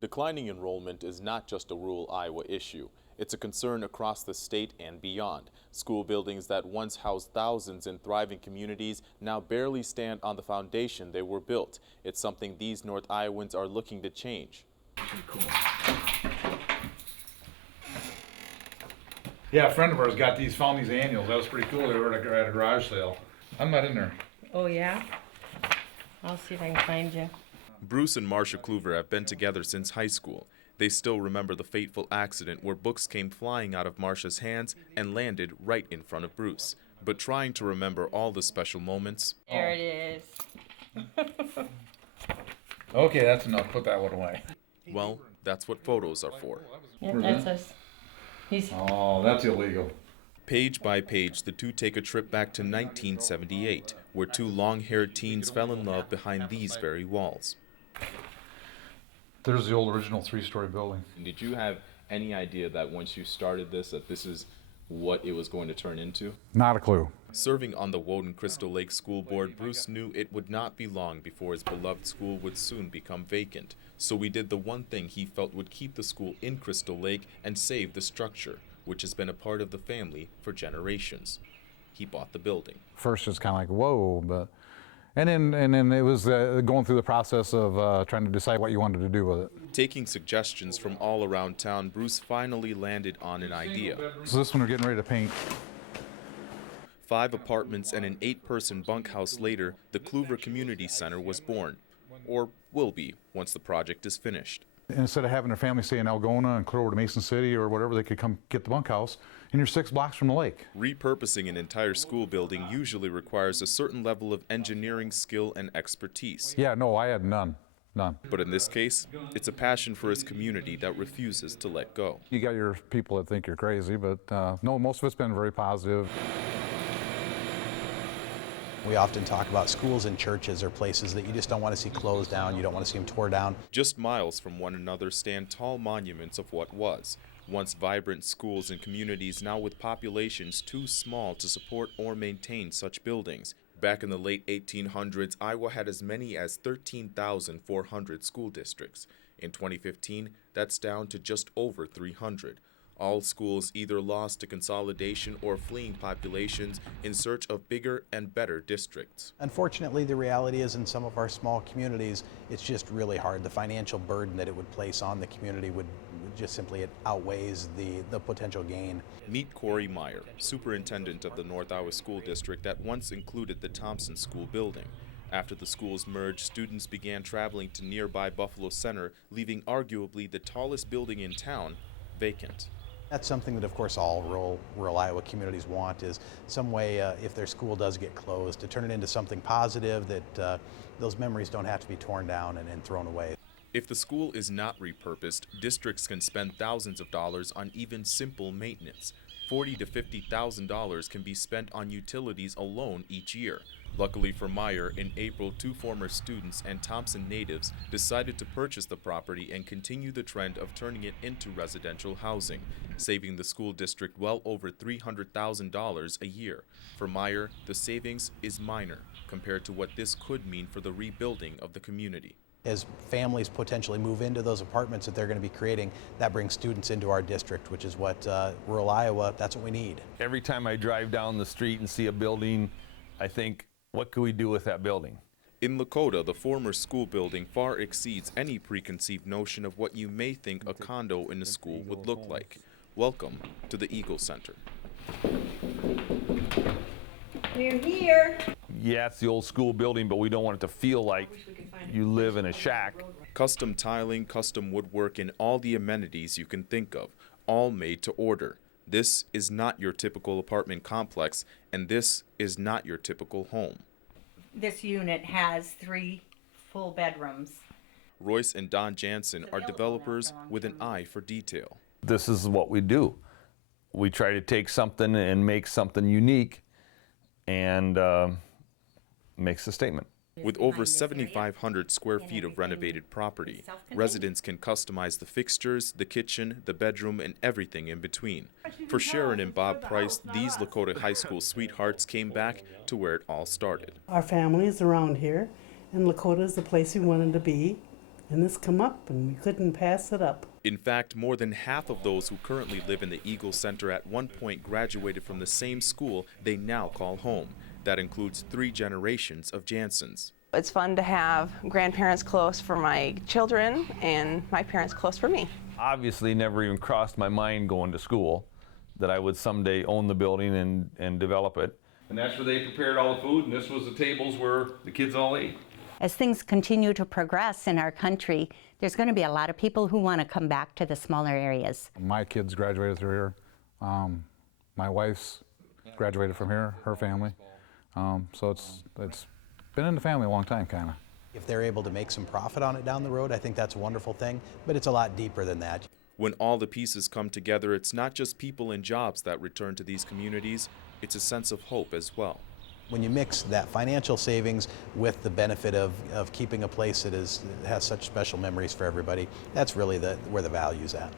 Declining enrollment is not just a rural Iowa issue. It's a concern across the state and beyond. School buildings that once housed thousands in thriving communities now barely stand on the foundation they were built. It's something these North Iowans are looking to change. Cool. Yeah, a friend of ours got these, found these annuals. That was pretty cool. They were at a garage sale. I'm not in there. Oh yeah? I'll see if I can find you. Bruce and Marcia Kluver have been together since high school. They still remember the fateful accident where books came flying out of Marcia's hands and landed right in front of Bruce. But trying to remember all the special moments. There it is. Okay, that's enough. Put that one away. Well, that's what photos are for. Yep, that's us. Oh, that's illegal. Page by page, the two take a trip back to 1978, where two long-haired teens fell in love behind these very walls. There's the old original three-story building. Did you have any idea that once you started this, that this is what it was going to turn into? Not a clue. Serving on the Woden Crystal Lake School Board, Bruce knew it would not be long before his beloved school would soon become vacant. So we did the one thing he felt would keep the school in Crystal Lake and save the structure, which has been a part of the family for generations. He bought the building. First it's kind of like, whoa, but and then it was going through the process of trying to decide what you wanted to do with it. Taking suggestions from all around town, Bruce finally landed on an idea. So this one we're getting ready to paint. 5 apartments and an 8-person bunkhouse later, the Kluver Community Center was born, or will be once the project is finished. Instead of having their family stay in Algona and clear over to Mason City or whatever, they could come get the bunkhouse, and you're 6 blocks from the lake. Repurposing an entire school building usually requires a certain level of engineering skill and expertise. Yeah, no, I had none. But in this case, it's a passion for his community that refuses to let go. You got your people that think you're crazy, but no, most of it's been very positive. We often talk about schools and churches are places that you just don't want to see closed down, you don't want to see them tore down. Just miles from one another stand tall monuments of what was. Once vibrant schools and communities now with populations too small to support or maintain such buildings. Back in the late 1800s, Iowa had as many as 13,400 school districts. In 2015, that's down to just over 300. All schools either lost to consolidation or fleeing populations in search of bigger and better districts. Unfortunately, the reality is in some of our small communities, it's just really hard. The financial burden that it would place on the community would just simply, it outweighs the potential gain. Meet Corey Meyer, superintendent of the North Iowa School District that once included the Thompson School building. After the schools merged, students began traveling to nearby Buffalo Center, leaving arguably the tallest building in town vacant. That's something that, of course, all rural Iowa communities want is some way, if their school does get closed, to turn it into something positive that those memories don't have to be torn down and thrown away. If the school is not repurposed, districts can spend thousands of dollars on even simple maintenance. $40,000 to $50,000 can be spent on utilities alone each year. Luckily for Meyer, in April, 2 former students and Thompson natives decided to purchase the property and continue the trend of turning it into residential housing, saving the school district well over $300,000 a year. For Meyer, the savings is minor compared to what this could mean for the rebuilding of the community. As families potentially move into those apartments that they're going to be creating, that brings students into our district, which is what rural Iowa, that's what we need. Every time I drive down the street and see a building, I think, what could we do with that building? In Lakota, the former school building far exceeds any preconceived notion of what you may think a condo in a school would look like. Welcome to the Eagle Center. We're here. Yeah, it's the old school building, but we don't want it to feel like you live in a shack. Custom tiling, custom woodwork, and all the amenities you can think of, all made to order. This is not your typical apartment complex, and this is not your typical home. This unit has 3 full bedrooms. Royce and Don Jansen are developers with an eye for detail. This is what we do. We try to take something and make something unique and makes a statement. With over 7,500 square feet of renovated property, residents can customize the fixtures, the kitchen, the bedroom, and everything in between. For Sharon and Bob Price, these Lakota High School sweethearts came back to where it all started. Our family is around here, and Lakota is the place we wanted to be. And this come up and we couldn't pass it up. In fact, more than half of those who currently live in the Eagle Center at one point graduated from the same school they now call home. That includes 3 generations of Jansons. It's fun to have grandparents close for my children and my parents close for me. Obviously never even crossed my mind going to school that I would someday own the building and develop it. And that's where they prepared all the food, and this was the tables where the kids all ate. As things continue to progress in our country, there's going to be a lot of people who want to come back to the smaller areas. My kids graduated through here. My wife's graduated from here, her family. So it's been in the family a long time, kind of. If they're able to make some profit on it down the road, I think that's a wonderful thing, but it's a lot deeper than that. When all the pieces come together, it's not just people and jobs that return to these communities, it's a sense of hope as well. When you mix that financial savings with the benefit of keeping a place that has such special memories for everybody, that's really where the value's at.